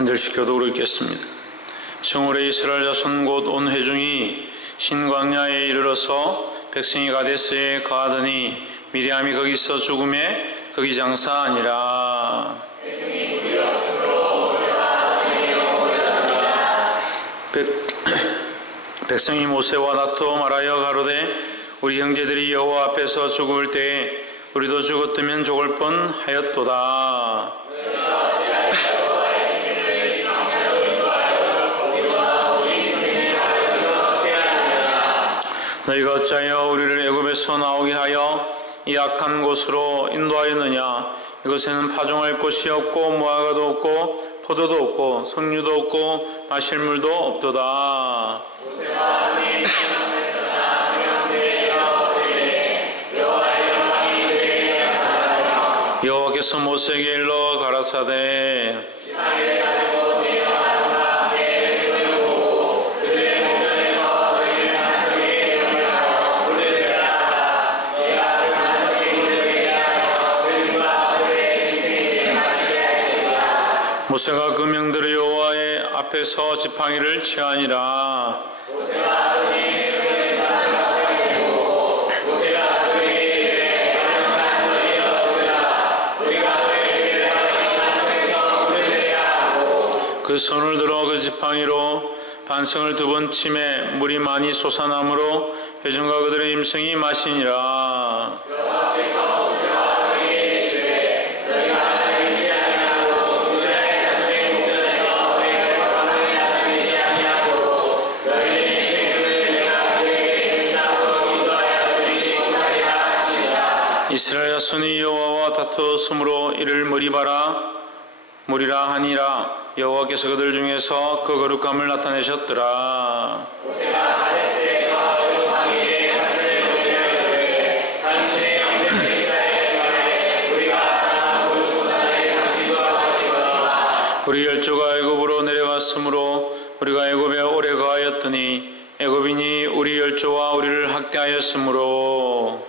한 절씩 교독으로 읽겠습니다. 성울의 이스라엘 자손 곧 온 회중이 신광야에 이르러서 백성이 가데스에 거하더니 미리암이 거기서 죽음에 거기 장사하니라. 백성이 모세와 다투어 말하여 가로되 우리 형제들이 여호와 앞에서 죽을 때에 우리도 죽었으면 좋을 뻔하였도다. 너희가 어찌하여 우리를 애굽에서 나오게 하여 이 악한 곳으로 인도하였느냐? 이곳에는 파종할 곳이 없고 무화과도 없고 포도도 없고 석류도 없고 마실 물도 없도다. 여호와께서 모세에게 일러 가라사대 모세가 그 명대로 여호와의 앞에서 지팡이를 취하니라. 그 손을 들어 그 지팡이로 반성을 2번 치매 물이 많이 솟아나므로 회중과 그들의 임성이 마시니라. 이스라엘 자손이 여호와와 다투었으므로 이를 무리라 하니라. 여호와께서 그들 중에서 그 거룩함을 나타내셨더라. 우리 열조가 애굽으로 내려갔으므로 우리가 애굽에 오래 거하였더니 애굽인이 우리 열조와 우리를 학대하였으므로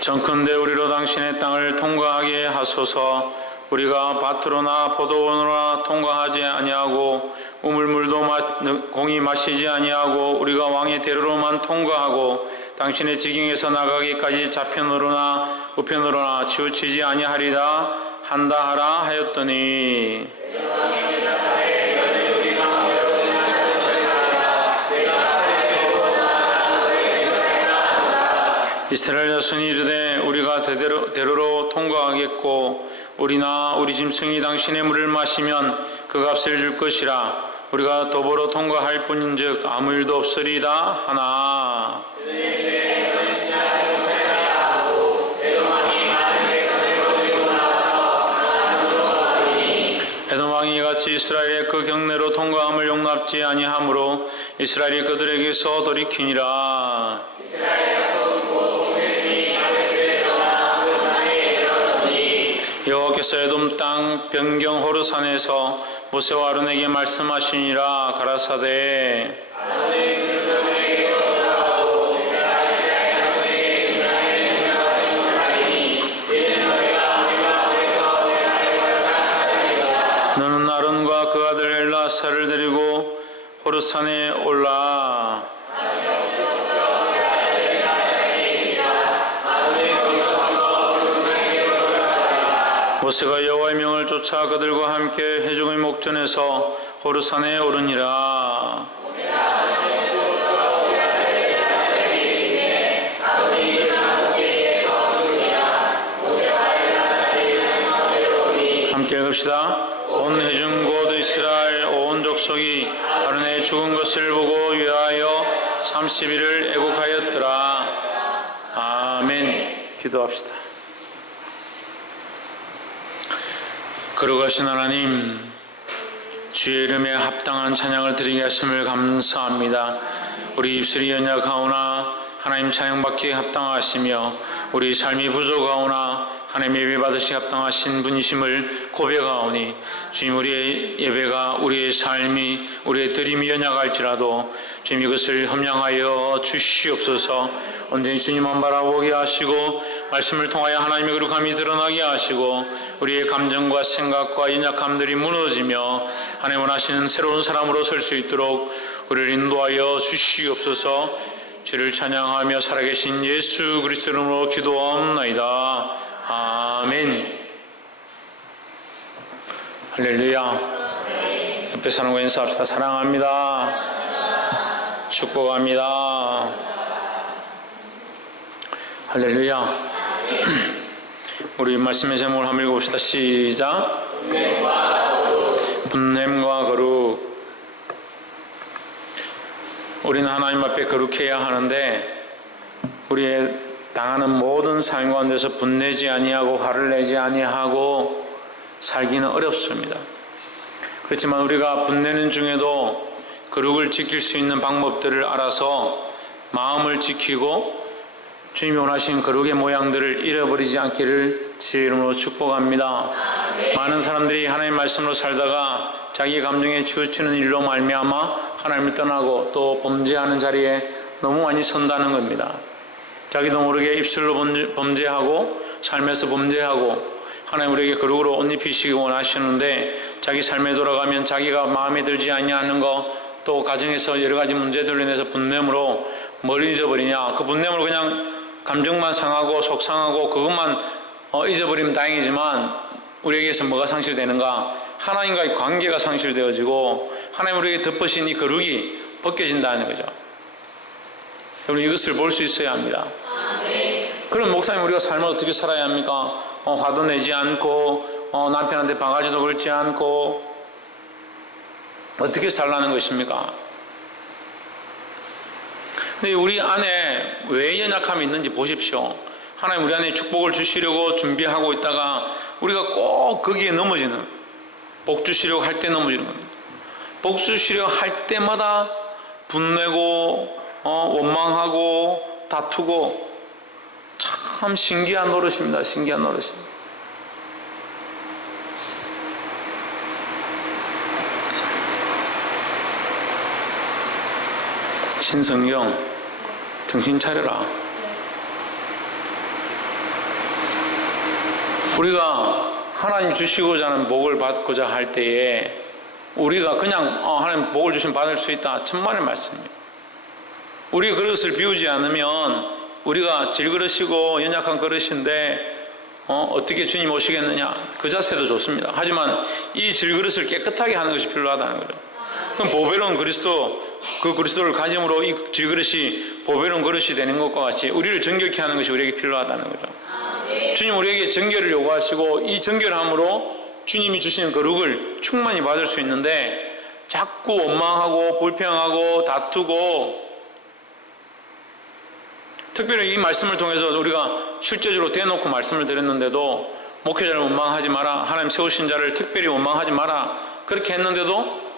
정컨대 우리로 당신의 땅을 통과하게 하소서. 우리가 밭으로나 포도원으로나 통과하지 아니하고 우물물도 공히 마시지 아니하고 우리가 왕의 대로로만 통과하고 당신의 지경에서 나가기까지 좌편으로나 우편으로나 치우치지 아니하리라 한다 하라 하였더니 이스라엘 자손이 이르되 우리가 대로로 통과하겠고 우리나 우리 짐승이 당신의 물을 마시면 그 값을 줄 것이라. 우리가 도보로 통과할 뿐인즉 아무 일도 없으리다 하나. 에돔 왕이 이같이 이스라엘의 그 경내로 통과함을 용납지 아니하므로 이스라엘이 그들에게서 돌이키니라. 여호와께서 에돔 땅 변경 호르산에서 모세와 아론에게 말씀하시니라. 가라사대 너는 아론과 그 아들 엘라사를 데리고 호르산에 올라. 모세가 여호와의 명을 쫓아 그들과 함께 회중의 목전에서 호르산에 오르니라. 함께 읽읍시다. 온 회중 곧 이스라엘 온 족속이 아론의 죽은 것을 보고 위하여 30일을 애곡하였더라. 아멘. 기도합시다. 거룩하신 하나님, 주의 이름에 합당한 찬양을 드리게 하심을 감사합니다. 우리 입술이 연약하오나 하나님 찬양받기에 합당하시며 우리 삶이 부족하오나 하나님 예배 받으시 합당하신 분이심을 고백하오니 주님, 우리의 예배가, 우리의 삶이, 우리의 드림이 연약할지라도 주님 이것을 험량하여 주시옵소서. 온전히 주님만 바라보게 하시고 말씀을 통하여 하나님의 거룩함이 드러나게 하시고 우리의 감정과 생각과 연약함들이 무너지며 하나님 원하시는 새로운 사람으로 설 수 있도록 우리를 인도하여 주시옵소서. 주를 찬양하며 살아계신 예수 그리스도 이름으로 기도하옵나이다. 아멘. 할렐루야. 옆에 사람과 인사합시다. 사랑합니다. 축복합니다. 할렐루야. 우리 말씀의 제목을 한번 읽어봅시다. 시작. 분냄과 거룩. 우리는 하나님 앞에 거룩해야 하는데 우리의 당하는 모든 삶 가운데서 분내지 아니하고 화를 내지 아니하고 살기는 어렵습니다. 그렇지만 우리가 분내는 중에도 거룩을 지킬 수 있는 방법들을 알아서 마음을 지키고 주님이 원하신 거룩의 모양들을 잃어버리지 않기를 주의 이름으로 축복합니다. 많은 사람들이 하나님의 말씀으로 살다가 자기 감정에 치우치는 일로 말미암아 하나님을 떠나고 또 범죄하는 자리에 너무 많이 선다는 겁니다. 자기도 모르게 입술로 범죄하고 삶에서 범죄하고 하나님 우리에게 거룩으로 옷 입히시기 원하시는데 자기 삶에 돌아가면 자기가 마음에 들지 아니하는 거 또 가정에서 여러 가지 문제들로 인해서 분냄으로 뭘 잊어버리냐. 그 분냄으로 그냥 감정만 상하고 속상하고 그것만 잊어버리면 다행이지만 우리에게서 뭐가 상실되는가? 하나님과의 관계가 상실되어지고 하나님 우리에게 덮으신 이 거룩이 벗겨진다는 거죠. 여러분 이것을 볼 수 있어야 합니다. 그럼 목사님 우리가 삶을 어떻게 살아야 합니까? 화도 내지 않고 남편한테 바가지도 걸지 않고 어떻게 살라는 것입니까? 근데 우리 안에 왜 연약함이 있는지 보십시오. 하나님 우리 안에 축복을 주시려고 준비하고 있다가 우리가 꼭 거기에 넘어지는, 복 주시려고 할 때 넘어지는 겁니다. 복 주시려고 할 때마다 분내고 원망하고 다투고 참 신기한 노릇입니다. 신기한 노릇입니다. 신성경 정신 차려라. 우리가 하나님 주시고자 하는 복을 받고자 할 때에 우리가 그냥 하나님 복을 주시면 받을 수 있다. 천만의 말씀입니다. 우리 그릇을 비우지 않으면 우리가 질그릇이고 연약한 그릇인데 어떻게 주님 오시겠느냐. 그 자세도 좋습니다. 하지만 이 질그릇을 깨끗하게 하는 것이 필요하다는 거죠. 그럼 보배로운 그리스도, 그 그리스도를 가짐으로 이 질그릇이 보배로운 그릇이 되는 것과 같이 우리를 정결케 하는 것이 우리에게 필요하다는 거죠. 주님 우리에게 정결을 요구하시고 이 정결함으로 주님이 주시는 거룩을 충만히 받을 수 있는데 자꾸 원망하고 불평하고 다투고, 특별히 이 말씀을 통해서 우리가 실제적으로 대놓고 말씀을 드렸는데도 목회자를 원망하지 마라, 하나님 세우신 자를 특별히 원망하지 마라 그렇게 했는데도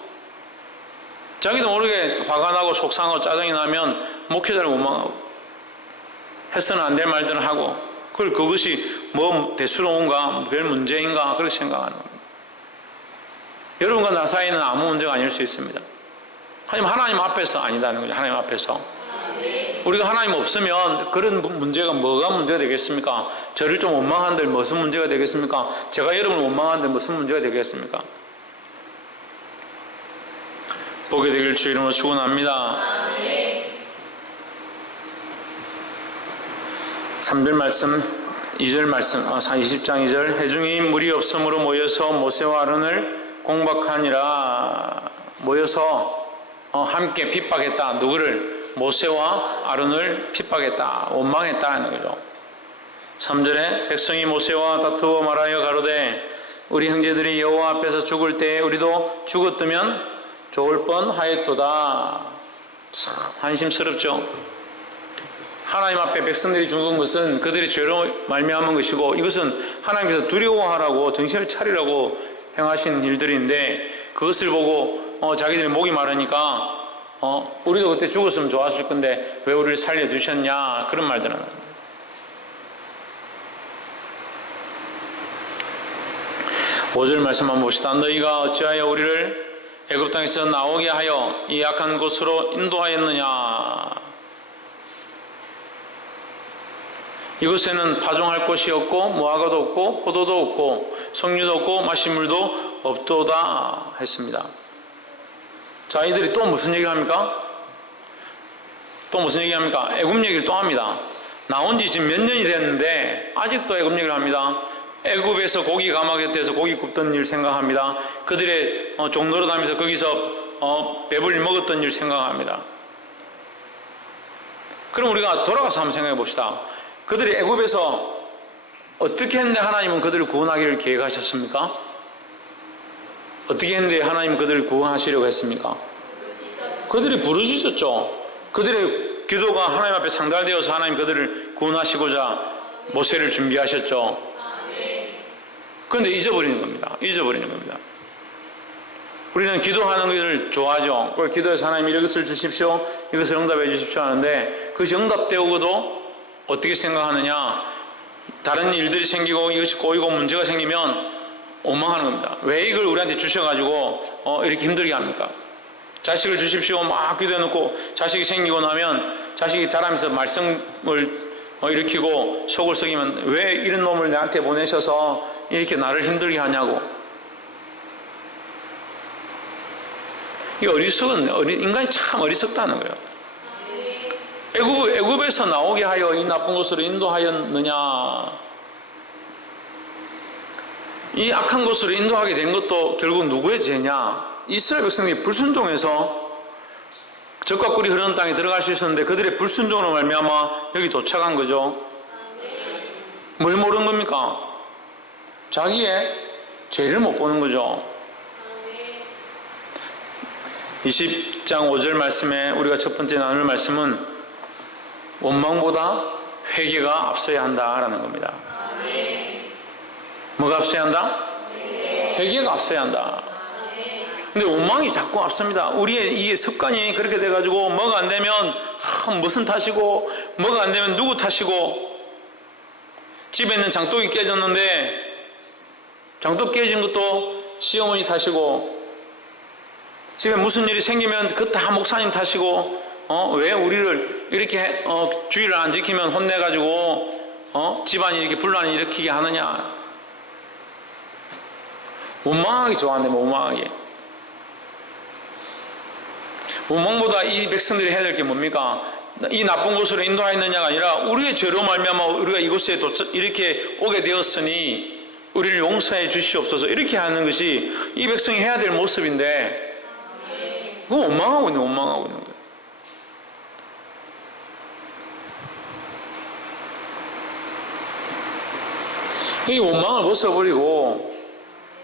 자기도 모르게 화가 나고 속상하고 짜증이 나면 목회자를 원망하고 해서는 안 될 말들을 하고 그것이 뭐 대수로운가 별 문제인가 그렇게 생각하는 겁니다. 여러분과 나 사이는 아무 문제가 아닐 수 있습니다. 하지만 하나님 앞에서 아니다는 거죠. 하나님 앞에서 우리가 하나님 없으면 그런 문제가 뭐가 문제가 되겠습니까? 저를 좀 원망한들 무슨 문제가 되겠습니까? 제가 여러분을 원망한들 무슨 문제가 되겠습니까? 보게 되길 주 이름으로 축원합니다. 3절 말씀, 2절 말씀, 20장 2절. 회중이 물이 없으므로 모여서 모세와 아론을 공박하니라. 모여서 함께 핍박했다. 누구를? 모세와 아론을 핍박했다. 원망했다는 거죠. 3절에 백성이 모세와 다투어 말하여 가로되 우리 형제들이 여호와 앞에서 죽을 때에 우리도 죽었다면 좋을 뻔하였도다. 참 한심스럽죠. 하나님 앞에 백성들이 죽은 것은 그들의 죄로 말미암은 것이고 이것은 하나님께서 두려워하라고 정신을 차리라고 행하신 일들인데 그것을 보고 자기들이 목이 마르니까 우리도 그때 죽었으면 좋았을 건데 왜 우리를 살려두셨냐 그런 말들은. 5절 말씀 한번 봅시다. 너희가 어찌하여 우리를 애굽 땅에서 나오게 하여 이 악한 곳으로 인도하였느냐. 이곳에는 파종할 곳이 없고 무화과도 없고 포도도 없고 석류도 없고 마실 물도 없도다 했습니다. 자, 이들이 또 무슨 얘기를 합니까? 또 무슨 얘기합니까? 애굽 얘기를 또 합니다. 나온 지 지금 몇 년이 됐는데 아직도 애굽 얘기를 합니다. 애굽에서 고기 가마곁에서 고기 굽던 일 생각합니다. 그들의 종로로 다니면서 거기서 배불리 먹었던 일 생각합니다. 그럼 우리가 돌아가서 한번 생각해 봅시다. 그들이 애굽에서 어떻게 했는데 하나님은 그들을 구원하기를 계획하셨습니까? 어떻게 했는데 하나님은 그들을 구원하시려고 했습니까? 그들이 부르짖었죠. 그들의 기도가 하나님 앞에 상달되어서 하나님 그들을 구원하시고자 모세를 준비하셨죠. 그런데 잊어버리는 겁니다. 잊어버리는 겁니다. 우리는 기도하는 것을 좋아하죠. 기도해서 하나님 이것을 주십시오, 이것을 응답해 주십시오 하는데 그것이 응답되고도 어떻게 생각하느냐, 다른 일들이 생기고 이것이 꼬이고 문제가 생기면 원망하는 겁니다. 왜 이걸 우리한테 주셔가지고 이렇게 힘들게 합니까? 자식을 주십시오 막 기도해놓고 자식이 생기고 나면 자식이 자라면서 말썽을 일으키고 속을 썩이면 왜 이런 놈을 내한테 보내셔서 이렇게 나를 힘들게 하냐고. 이 어리석은 인간이 참 어리석다는 거예요. 애굽에서 나오게 하여 이 나쁜 곳으로 인도하였느냐. 이 악한 곳으로 인도하게 된 것도 결국 누구의 죄냐? 이스라엘 백성들이 불순종해서 적과 꿀이 흐르는 땅에 들어갈 수 있었는데 그들의 불순종으로 말미암아 여기 도착한 거죠. 뭘 모르는 겁니까? 자기의 죄를 못 보는 거죠. 20장 5절 말씀에 우리가 첫 번째 나눌 말씀은 원망보다 회개가 앞서야 한다라는 겁니다. 뭐가 앞서야 한다? 회개가 앞서야 한다. 근데 원망이 자꾸 앞섭니다. 우리의 이게 습관이 그렇게 돼가지고 뭐가 안 되면 무슨 탓이고, 뭐가 안 되면 누구 탓이고, 집에 있는 장독이 깨졌는데 장독 깨진 것도 시어머니 탓이고, 집에 무슨 일이 생기면 그 다 목사님 탓이고, 왜 우리를 이렇게 주의를 안 지키면 혼내가지고 집안이 이렇게 분란을 일으키게 하느냐. 원망하기 좋아하는데 원망하기. 원망보다 이 백성들이 해야 될 게 뭡니까? 이 나쁜 곳으로 인도하였느냐가 아니라 우리의 죄로 말미암아 우리가 이곳에 이렇게 오게 되었으니 우리를 용서해 주시옵소서, 이렇게 하는 것이 이 백성이 해야 될 모습인데 그거 원망하고 있는 거예요. 이 원망을 벗어버리고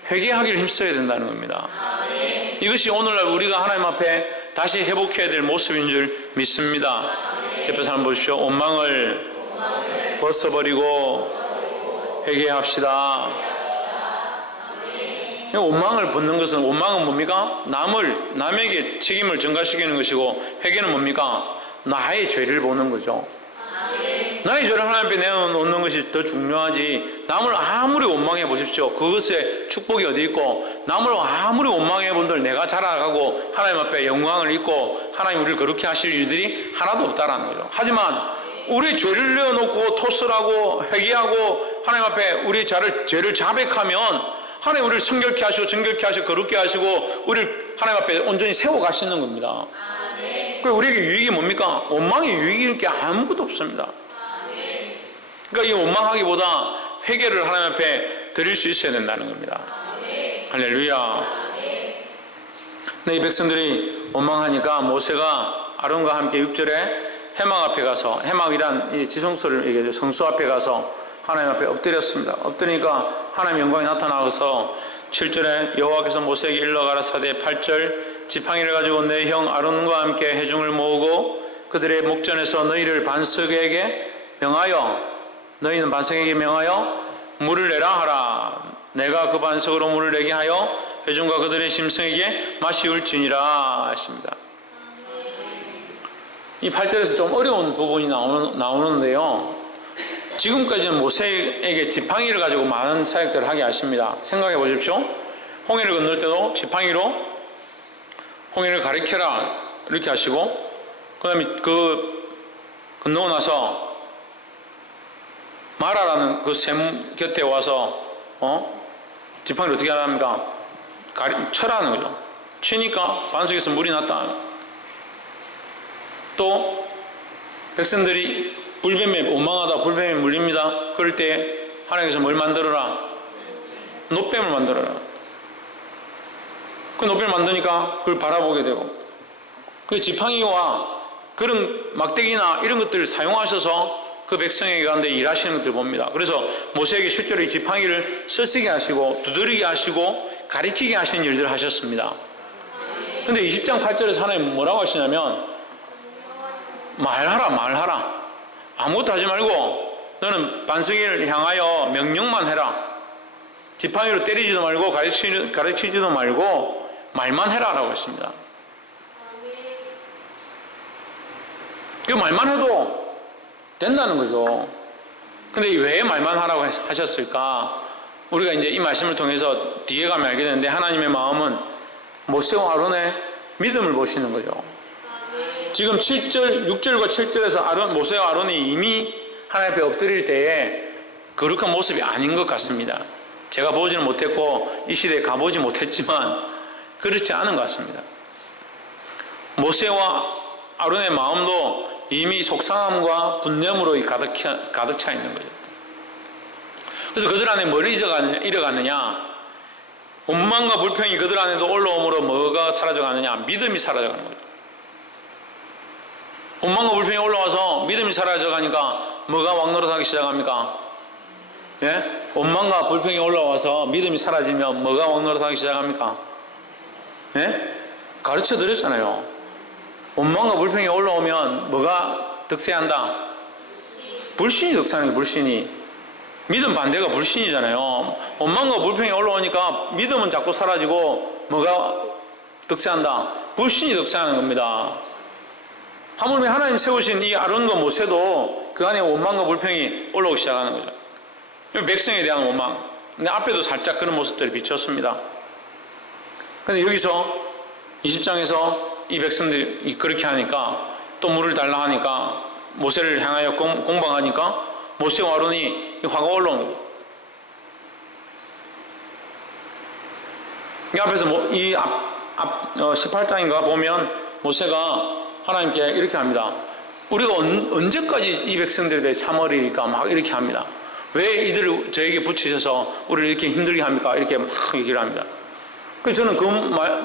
회개하기를 힘써야 된다는 겁니다. 이것이 오늘날 우리가 하나님 앞에 다시 회복해야 될 모습인 줄 믿습니다. 옆에 사람 보십시오. 원망을 벗어버리고 회개합시다. 원망을 벗는 것은, 원망은 뭡니까? 남에게 책임을 전가시키는 것이고, 회개는 뭡니까? 나의 죄를 보는 거죠. 나의 죄를 하나님 앞에 내놓는 것이 더 중요하지. 남을 아무리 원망해 보십시오. 그것에 축복이 어디 있고, 남을 아무리 원망해 본들 내가 자라가고 하나님 앞에 영광을 입고 하나님 우리를 거룩히 하실 일들이 하나도 없다라는 거죠. 하지만 우리 죄를 내어놓고 토설하고 회개하고 하나님 앞에 우리의 죄를 자백하면 하나님 우리를 성결케 하시고 정결케 하시고 거룩게 하시고 우리를 하나님 앞에 온전히 세워가시는 겁니다. 그래서 우리에게 유익이 뭡니까? 원망의 유익일 게 아무것도 없습니다. 그러니까 이 원망하기보다 회개를 하나님 앞에 드릴 수 있어야 된다는 겁니다. 할렐루야. 근데 이 백성들이 원망하니까 모세가 아론과 함께 6절에 회막 앞에 가서, 회막이란 이 지성소를 얘기하죠. 성소 앞에 가서 하나님 앞에 엎드렸습니다. 엎드리니까 하나님 영광이 나타나서 7절에 여호와께서 모세에게 일러 가라사대 8절 지팡이를 가지고 내 형 아론과 함께 회중을 모으고 그들의 목전에서 너희를 반석에게 명하여, 너희는 반석에게 명하여 물을 내라 하라. 내가 그 반석으로 물을 내게 하여 회중과 그들의 심성에게 마시울지니라 하십니다. 이 8절에서 좀 어려운 부분이 나오는데요. 지금까지는 모세에게 지팡이를 가지고 많은 사역들을 하게 하십니다. 생각해 보십시오. 홍해를 건널 때도 지팡이로 홍해를 가리켜라 이렇게 하시고, 그 다음에 건너고 나서 마라라는 그 샘 곁에 와서 지팡이를 어떻게 합니까? 쳐라는 거죠. 치니까 반석에서 물이 났다. 또 백성들이 불뱀에 원망하다 불뱀에 물립니다. 그럴 때 하나님께서 뭘 만들어라? 놋뱀을 만들어라. 그 놋뱀을 만드니까 그걸 바라보게 되고, 그 지팡이와 그런 막대기나 이런 것들을 사용하셔서 그 백성에게 가운데 일하시는 것들을 봅니다. 그래서 모세에게 실제로 이 지팡이를 쓰시게 하시고 두드리게 하시고 가리키게 하시는 일들을 하셨습니다. 근데 20장 8절에서 하나님 뭐라고 하시냐면, 말하라. 아무것도 하지 말고 너는 반석을 향하여 명령만 해라. 지팡이로 때리지도 말고 가르치지도 말고 말만 해라 라고 했습니다. 그 말만 해도 된다는 거죠. 근데 왜 말만 하라고 하셨을까? 우리가 이제 이 말씀을 통해서 뒤에 가면 알게 되는데, 하나님의 마음은 모세와 아론의 믿음을 보시는 거죠. 지금 6절과 7절에서 모세와 아론이 이미 하나님 앞에 엎드릴 때에 거룩한 모습이 아닌 것 같습니다. 제가 보지는 못했고 이 시대에 가보지 못했지만 그렇지 않은 것 같습니다. 모세와 아론의 마음도 이미 속상함과 분념으로 가득 차 있는 거죠. 그래서 그들 안에 뭘 잃어가느냐? 원망과 불평이 그들 안에도 올라옴으로 뭐가 사라져가느냐? 믿음이 사라져가는 거죠. 원망과 불평이 올라와서 믿음이 사라져가니까 뭐가 왕노릇하기 시작합니까? 예? 원망과 불평이 올라와서 믿음이 사라지면 뭐가 왕노릇하기 시작합니까? 예? 가르쳐 드렸잖아요. 원망과 불평이 올라오면 뭐가 득세한다? 불신이 득세하는 거예요. 불신이. 믿음 반대가 불신이잖아요. 원망과 불평이 올라오니까 믿음은 자꾸 사라지고 뭐가 득세한다? 불신이 득세하는 겁니다. 하물며 하나님 세우신 이 아론과 모세도 그 안에 원망과 불평이 올라오기 시작하는 거죠. 백성에 대한 원망. 근데 앞에도 살짝 그런 모습들이 비쳤습니다. 근데 여기서 20장에서 이 백성들이 그렇게 하니까, 또 물을 달라 하니까, 모세를 향하여 공방하니까 모세와 아론이 화가 올라오는 거예요. 이 앞에서 18장인가 보면 모세가 하나님께 이렇게 합니다. 우리가 언제까지 이 백성들에 대해 참으리까? 막 이렇게 합니다. 왜 이들을 저에게 붙이셔서 우리를 이렇게 힘들게 합니까? 이렇게 막 얘기를 합니다. 그래서 저는 그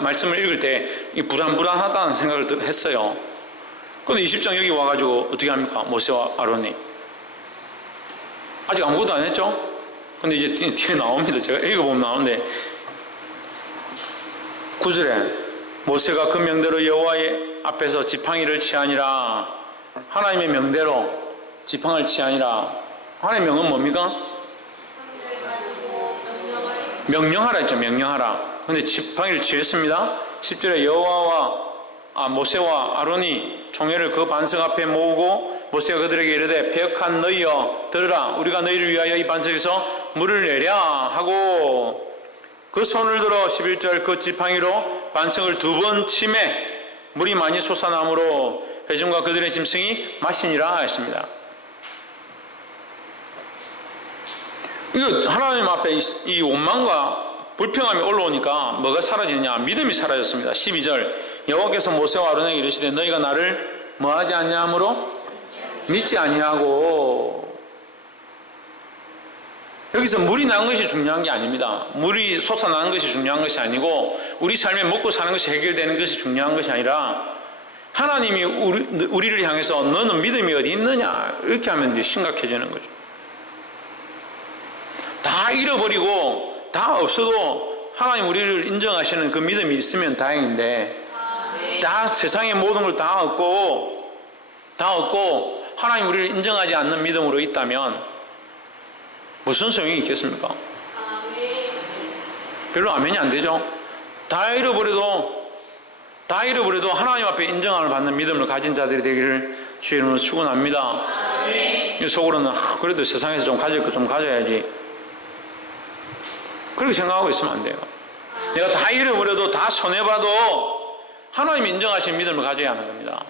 말씀을 읽을 때 불안하다는 생각을 했어요. 그런데 20장 여기 와가지고 어떻게 합니까? 모세와 아론이 아직 아무것도 안 했죠? 근데 이제 뒤에 나옵니다. 제가 읽어보면 나오는데 9절에 모세가 그 명대로 여호와의 앞에서 지팡이를 치하니라. 하나님의 명대로 지팡이를 치하니라. 하나님의 명은 뭡니까? 명령하라 했죠. 명령하라. 근데 지팡이를 취했습니다. 10절에 모세와 아론이 총회를 그 반석 앞에 모으고 모세가 그들에게 이르되 패역한 너희여 들으라. 우리가 너희를 위하여 이 반석에서 물을 내랴 하고 그 손을 들어 11절 그 지팡이로 반석을 2번 치매 물이 많이 솟아나므로 회중과 그들의 짐승이 마시니라 했습니다. 이거 하나님 앞에 이 원망과 불평함이 올라오니까 뭐가 사라지느냐? 믿음이 사라졌습니다. 12절 여호와께서 모세와 아론에게 이르시되 너희가 나를 뭐하지 아니하므로 믿지 아니하고. 여기서 물이 난 것이 중요한 게 아닙니다. 물이 솟아나는 것이 중요한 것이 아니고 우리 삶에 먹고 사는 것이 해결되는 것이 중요한 것이 아니라 하나님이 우리를 향해서 너는 믿음이 어디 있느냐 이렇게 하면 이제 심각해지는 거죠. 다 잃어버리고 다 없어도 하나님 우리를 인정하시는 그 믿음이 있으면 다행인데 다 세상의 모든 걸 다 얻고 하나님 우리를 인정하지 않는 믿음으로 있다면 무슨 소용이 있겠습니까? 별로 아멘이 안 되죠. 다 잃어버려도 하나님 앞에 인정함을 받는 믿음을 가진 자들이 되기를 주의 이름으로 축원합니다. 속으로는 그래도 세상에서 좀 가질 거 좀 가져야지, 그렇게 생각하고 있으면 안 돼요. 내가 다 잃어버려도 다 손해봐도 하나님이 인정하신 믿음을 가져야 하는 겁니다.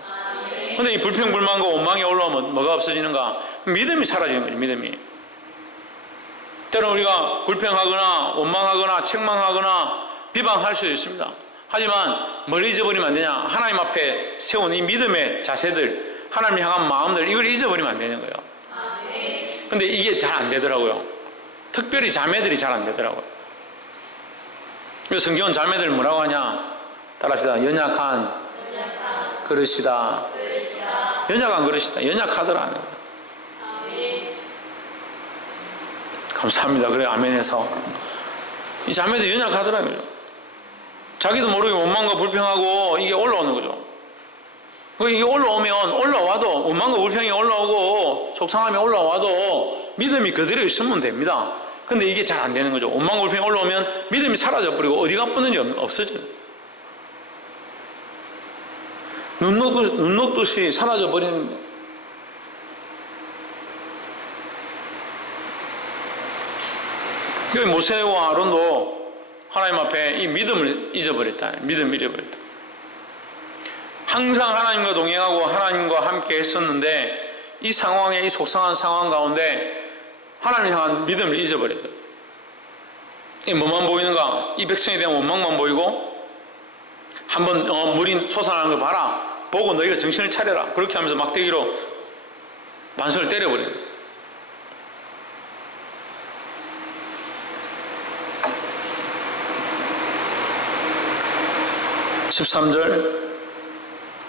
근데 이 불평불만과 원망이 올라오면 뭐가 없어지는가? 믿음이 사라지는 거죠. 믿음이. 때로는 우리가 불평하거나 원망하거나 책망하거나 비방할 수 있습니다. 하지만 뭘 잊어버리면 안 되냐? 하나님 앞에 세운 이 믿음의 자세들, 하나님 향한 마음들, 이걸 잊어버리면 안 되는 거예요. 근데 이게 잘 안 되더라고요. 특별히 자매들이 잘 안 되더라고요. 그래서 성경은 자매들 뭐라고 하냐? 따라합시다. 연약한 그릇이다. 연약한 그릇이다. 연약하더라. 감사합니다. 그래, 아멘해서. 이 자매들 연약하더라고요. 자기도 모르게 원망과 불평하고 이게 올라오는 거죠. 이게 올라와도, 원망과 불평이 올라오고 속상함이 올라와도 믿음이 그대로 있으면 됩니다. 근데 이게 잘 안 되는 거죠. 원망과 불평이 올라오면 믿음이 사라져버리고 어디가 뿌는지 없어져요. 눈 녹듯이 사라져버리는 거예요. 모세와 아론도 하나님 앞에 이 믿음을 잊어버렸다. 믿음을 잊어버렸다. 항상 하나님과 동행하고 하나님과 함께 했었는데 이 상황에, 이 속상한 상황 가운데 하나님 향한 믿음을 잊어버렸다. 이 뭐만 보이는가? 이 백성에 대한 원망만 보이고, 한번 물이 솟아나는 걸 봐라, 보고 너희가 정신을 차려라, 그렇게 하면서 막대기로 반석을 때려버려요.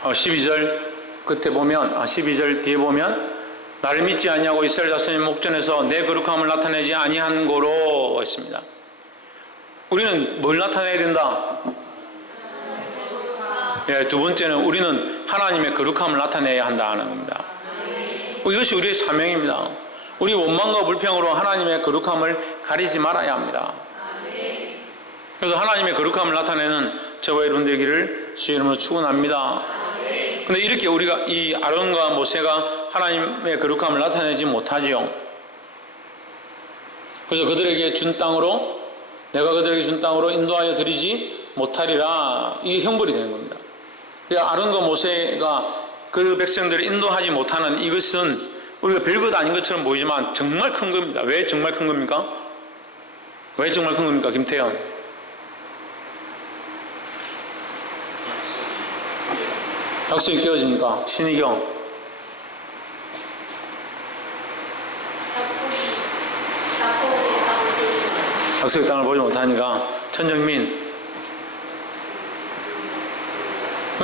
12절 끝에 보면, 12절 뒤에 보면, 나를 믿지 아니하고 이스라엘 자손의 목전에서 내 거룩함을 나타내지 아니한 고로 했습니다. 우리는 뭘 나타내야 된다? 예, 두 번째는 우리는 하나님의 거룩함을 나타내야 한다 하는 겁니다. 이것이 우리의 사명입니다. 우리 원망과 불평으로 하나님의 거룩함을 가리지 말아야 합니다. 그래서 하나님의 거룩함을 나타내는 저와 여러분 되기를 주의 이름으로 축원합니다. 근데 이렇게 우리가 이 아론과 모세가 하나님의 거룩함을 나타내지 못하지요. 그래서 그들에게 준 땅으로, 내가 그들에게 준 땅으로 인도하여 드리지 못하리라, 이게 형벌이 되는 겁니다. 그러니까 아론과 모세가 그 백성들을 인도하지 못하는 이것은 우리가 별것 아닌 것처럼 보이지만 정말 큰 겁니다. 왜 정말 큰 겁니까? 왜 정말 큰 겁니까? 김태현. 약속이 깨어지니까. 신희경. 약속의 땅을 보지 못하니까. 천정민.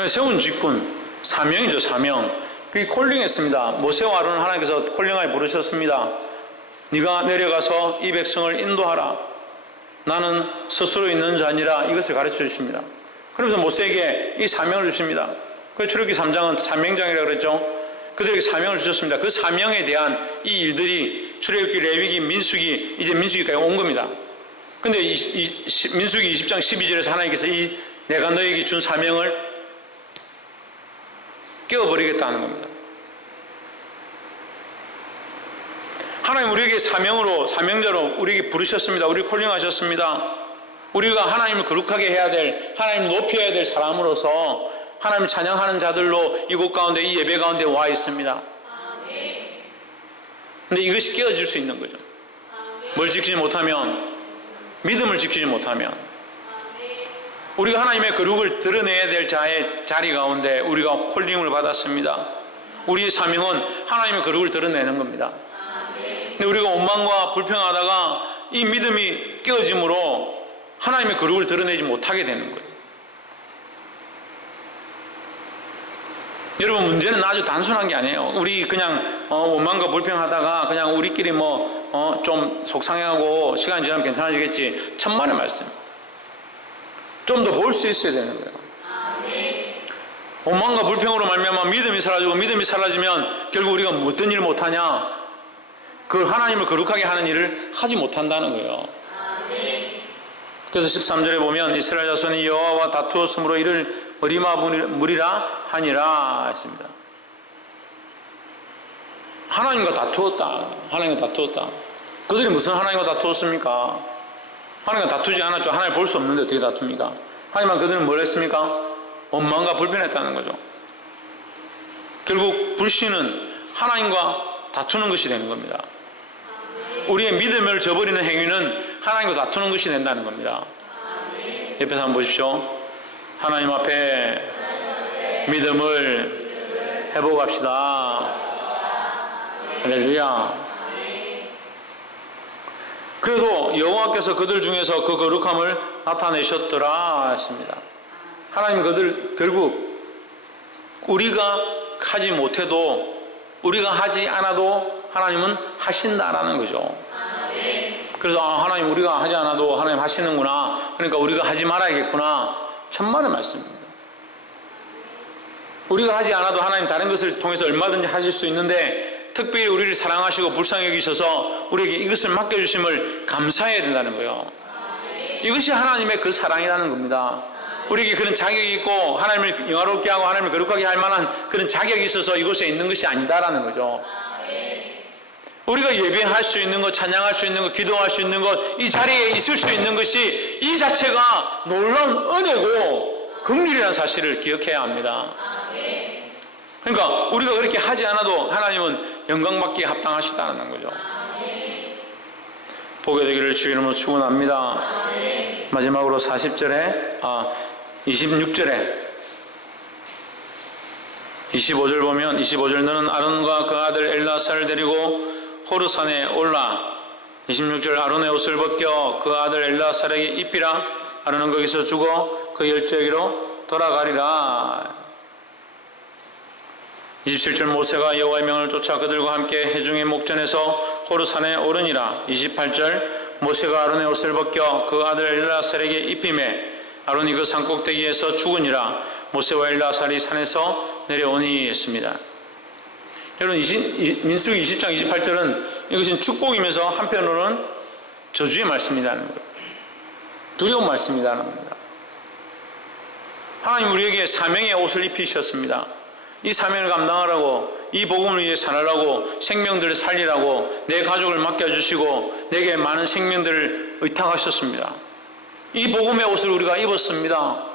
세운 직분, 사명이죠. 사명. 그게 콜링했습니다. 모세와 아론을 하나님께서 콜링하여 부르셨습니다. 네가 내려가서 이 백성을 인도하라. 나는 스스로 있는 자 아니라, 이것을 가르쳐 주십니다. 그러면서 모세에게 이 사명을 주십니다. 그래서 출애굽기 3장은 사명장이라고 그랬죠. 그들에게 사명을 주셨습니다. 그 사명에 대한 이 일들이 출애굽기, 레위기, 민수기, 이제 민수기까지 온 겁니다. 근데 민수기 20장 12절에서 하나님께서 이 내가 너에게 준 사명을 깨워버리겠다는 겁니다. 하나님 우리에게 사명자로 우리에게 부르셨습니다. 우리 콜링하셨습니다. 우리가 하나님을 거룩하게 해야 될, 하나님을 높여야 될 사람으로서 하나님을 찬양하는 자들로 이곳 가운데, 이 예배 가운데 와 있습니다. 근데 이것이 깨어질 수 있는 거죠. 뭘 지키지 못하면, 믿음을 지키지 못하면, 우리가 하나님의 거룩을 드러내야 될 자의 자리 가운데 우리가 콜링을 받았습니다. 우리의 사명은 하나님의 거룩을 드러내는 겁니다. 근데 우리가 원망과 불평하다가 이 믿음이 깨어짐으로 하나님의 거룩을 드러내지 못하게 되는 거예요. 여러분, 문제는 아주 단순한 게 아니에요. 우리 그냥 원망과 불평하다가 그냥 우리끼리 좀 속상해하고 시간이 지나면 괜찮아지겠지, 천만의 말씀. 좀 더 볼 수 있어야 되는 거예요. 원망과 불평으로 말미암아 믿음이 사라지고, 믿음이 사라지면 결국 우리가 어떤 일을 못하냐? 그 하나님을 거룩하게 하는 일을 하지 못한다는 거예요. 그래서 13절에 보면 이스라엘 자손이 여호와와 다투었으므로 이를 머리마 물이라 하니라 했습니다. 하나님과 다투었다. 하나님과 다투었다. 그들이 무슨 하나님과 다투었습니까? 하나님과 다투지 않았죠. 하나님 볼 수 없는데 어떻게 다툽니까? 하지만 그들은 뭘 했습니까? 원망과 불편했다는 거죠. 결국 불신은 하나님과 다투는 것이 되는 겁니다. 우리의 믿음을 저버리는 행위는 하나님과 다투는 것이 된다는 겁니다. 옆에서 한번 보십시오. 하나님 앞에 믿음을 회복합시다. 할렐루야. 그래도 여호와께서 그들 중에서 그 거룩함을 나타내셨더라 하십니다. 하나님 그들 결국 우리가 하지 못해도, 우리가 하지 않아도 하나님은 하신다라는 거죠. 그래서 하나님 우리가 하지 않아도 하나님 하시는구나, 그러니까 우리가 하지 말아야겠구나, 천만의 말씀입니다. 우리가 하지 않아도 하나님 다른 것을 통해서 얼마든지 하실 수 있는데, 특별히 우리를 사랑하시고 불쌍히 여기셔서 우리에게 이것을 맡겨주심을 감사해야 된다는 거예요. 이것이 하나님의 그 사랑이라는 겁니다. 우리에게 그런 자격이 있고 하나님을 영화롭게 하고 하나님을 거룩하게 할 만한 그런 자격이 있어서 이곳에 있는 것이 아니다라는 거죠. 우리가 예배할 수 있는 것, 찬양할 수 있는 것, 기도할 수 있는 것, 이 자리에 있을 수 있는 것이 이 자체가 놀라운 은혜고 긍휼이라는 사실을 기억해야 합니다. 그러니까 우리가 그렇게 하지 않아도 하나님은 영광받기에 합당하시다는 거죠. 보게 되기를 주의 이름으로 축원합니다. 마지막으로 26절에 25절 보면, 25절 너는 아론과 그 아들 엘라사를 데리고 호르산에 올라 26절 아론의 옷을 벗겨 그 아들 엘라사에게 입히라. 아론은 거기서 죽어 그 열조에게로 돌아가리라. 27절 모세가 여호와의 명을 쫓아 그들과 함께 회중의 목전에서 호르산에 오르니라. 28절 모세가 아론의 옷을 벗겨 그 아들 엘라살에게 입히매 아론이 그 산꼭대기에서 죽으니라. 모세와 엘라살이 산에서 내려오니 했습니다. 여러분, 민수기 20장 28절은 이것은 축복이면서 한편으로는 저주의 말씀이라는 거예요. 두려운 말씀이라는 겁니다. 하나님 우리에게 사명의 옷을 입히셨습니다. 이 사명을 감당하라고, 이 복음을 위해 살아라고, 생명들을 살리라고 내 가족을 맡겨주시고 내게 많은 생명들을 의탁하셨습니다. 이 복음의 옷을 우리가 입었습니다.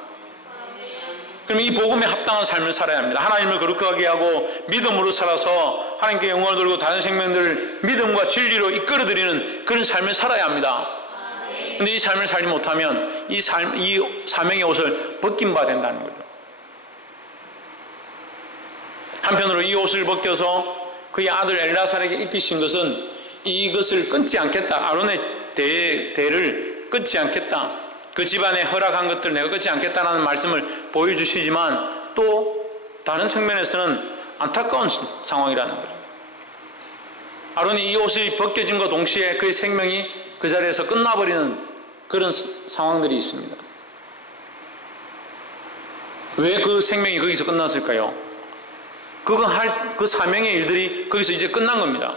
그럼 이 복음에 합당한 삶을 살아야 합니다. 하나님을 거룩하게 하고 믿음으로 살아서 하나님께 영광을 돌리고 다른 생명들을 믿음과 진리로 이끌어드리는 그런 삶을 살아야 합니다. 그런데 이 삶을 살지 못하면 이 사명의 옷을 벗긴 바 된다는 거죠. 한편으로 이 옷을 벗겨서 그의 아들 엘라살에게 입히신 것은 이것을 끊지 않겠다, 아론의 대를 끊지 않겠다, 그 집안에 허락한 것들 내가 끊지 않겠다라는 말씀을 보여주시지만, 또 다른 측면에서는 안타까운 상황이라는 거죠. 아론이 이 옷이 벗겨진 것 동시에 그의 생명이 그 자리에서 끝나버리는 그런 상황들이 있습니다. 왜 그 생명이 거기서 끝났을까요? 그 사명의 일들이 거기서 이제 끝난 겁니다.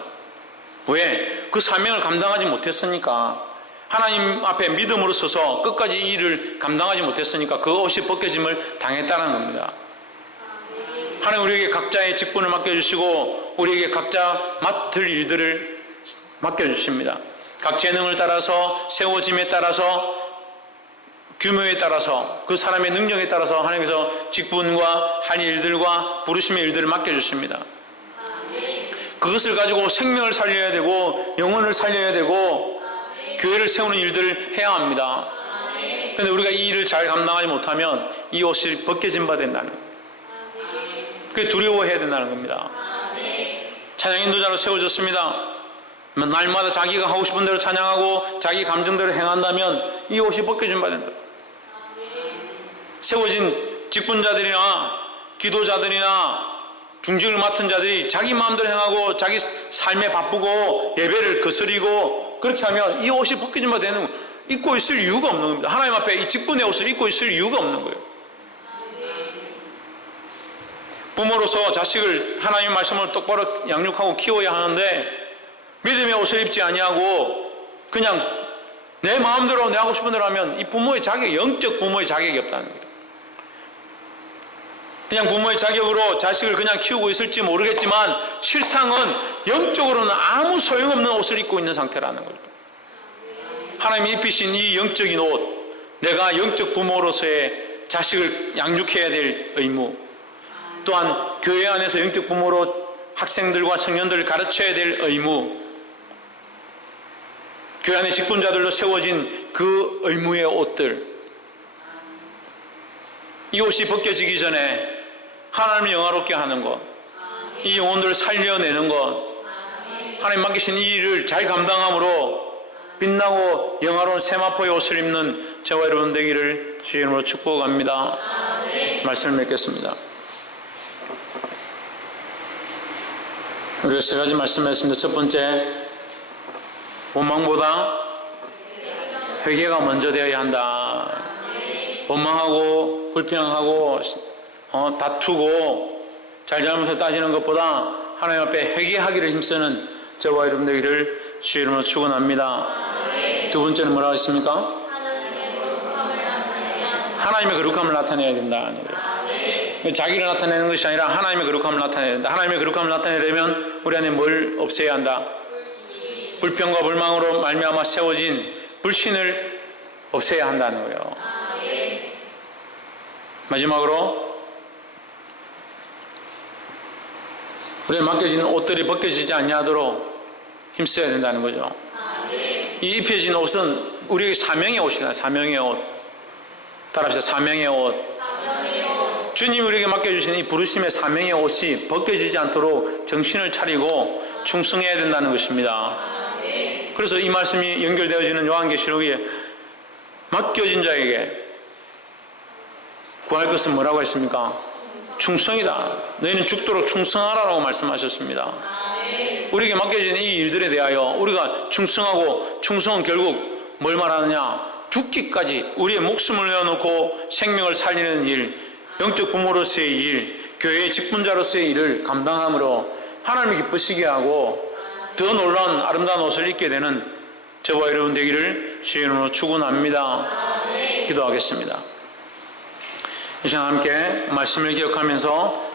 왜? 그 사명을 감당하지 못했으니까. 하나님 앞에 믿음으로 서서 끝까지 이 일을 감당하지 못했으니까 그 옷이 벗겨짐을 당했다는 겁니다. 하나님 우리에게 각자의 직분을 맡겨주시고 우리에게 각자 맡을 일들을 맡겨주십니다. 각 재능을 따라서, 세워짐에 따라서, 규모에 따라서, 그 사람의 능력에 따라서 하나님께서 직분과 한 일들과 부르심의 일들을 맡겨주십니다. 그것을 가지고 생명을 살려야 되고 영혼을 살려야 되고 교회를 세우는 일들을 해야 합니다. 그런데 우리가 이 일을 잘 감당하지 못하면 이 옷이 벗겨진 바 된다는 거예요. 그게 두려워해야 된다는 겁니다. 찬양 인도자로 세워졌습니다. 날마다 자기가 하고 싶은 대로 찬양하고 자기 감정대로 행한다면 이 옷이 벗겨진 바 된다. 세워진 직분자들이나 기도자들이나 중직을 맡은 자들이 자기 마음대로 행하고 자기 삶에 바쁘고 예배를 거스리고 그렇게 하면 이 옷이 벗겨진 바 되는 거예요. 입고 있을 이유가 없는 겁니다. 하나님 앞에 이 직분의 옷을 입고 있을 이유가 없는 거예요. 부모로서 자식을 하나님의 말씀을 똑바로 양육하고 키워야 하는데 믿음의 옷을 입지 아니하고 그냥 내 마음대로 내 하고 싶은 대로 하면 이 부모의 자격, 영적 부모의 자격이 없다는 거예요. 그냥 부모의 자격으로 자식을 그냥 키우고 있을지 모르겠지만 실상은 영적으로는 아무 소용없는 옷을 입고 있는 상태라는 거죠. 하나님이 입히신 이 영적인 옷, 내가 영적 부모로서의 자식을 양육해야 될 의무, 또한 교회 안에서 영적 부모로 학생들과 청년들을 가르쳐야 될 의무, 교회 안에 직분자들로 세워진 그 의무의 옷들, 이 옷이 벗겨지기 전에 하나님을 영화롭게 하는 것, 이 영혼들을 살려내는 것, 하나님 맡기신 이 일을 잘 감당함으로 빛나고 영화로운 세마포의 옷을 입는 저와 여러분 되기를 주의 이름으로 축복합니다. 말씀을 맺겠습니다. 우리가 세 가지 말씀했습니다. 첫 번째, 원망보다 회개가 먼저 되어야 한다. 원망하고 불평하고 다투고 잘잘못을 따지는 것보다 하나님 앞에 회개하기를 힘쓰는 저와 여러분 되기를 주의 이름으로 축원합니다. 두 번째는 뭐라고 했습니까? 하나님의 거룩함을 나타내야 된다. 자기를 나타내는 것이 아니라 하나님의 거룩함을 나타내야 된다. 하나님의 거룩함을 나타내려면 우리 안에 뭘 없애야 한다? 불평과 불망으로 말미암아 세워진 불신을 없애야 한다는 거예요. 마지막으로 우리에 맡겨진 옷들이 벗겨지지 않도록 힘써야 된다는 거죠. 이 입혀진 옷은 우리에게 사명의 옷이다. 사명의 옷. 따라합시다. 사명의 옷. 주님 우리에게 맡겨주신 이 부르심의 사명의 옷이 벗겨지지 않도록 정신을 차리고 충성해야 된다는 것입니다. 그래서 이 말씀이 연결되어지는 요한계시록에 맡겨진 자에게 구할 것은 뭐라고 했습니까? 충성이다. 너희는 죽도록 충성하라고 말씀하셨습니다. 우리에게 맡겨진 이 일들에 대하여 우리가 충성하고, 충성은 결국 뭘 말하느냐? 죽기까지 우리의 목숨을 내어놓고 생명을 살리는 일, 영적 부모로서의 일, 교회의 직분자로서의 일을 감당함으로 하나님이 기쁘시게 하고 더 놀라운 아름다운 옷을 입게 되는 저와 여러분 되기를 주의 이름으로 축원합니다. 기도하겠습니다. 이 시간 함께 말씀을 기억하면서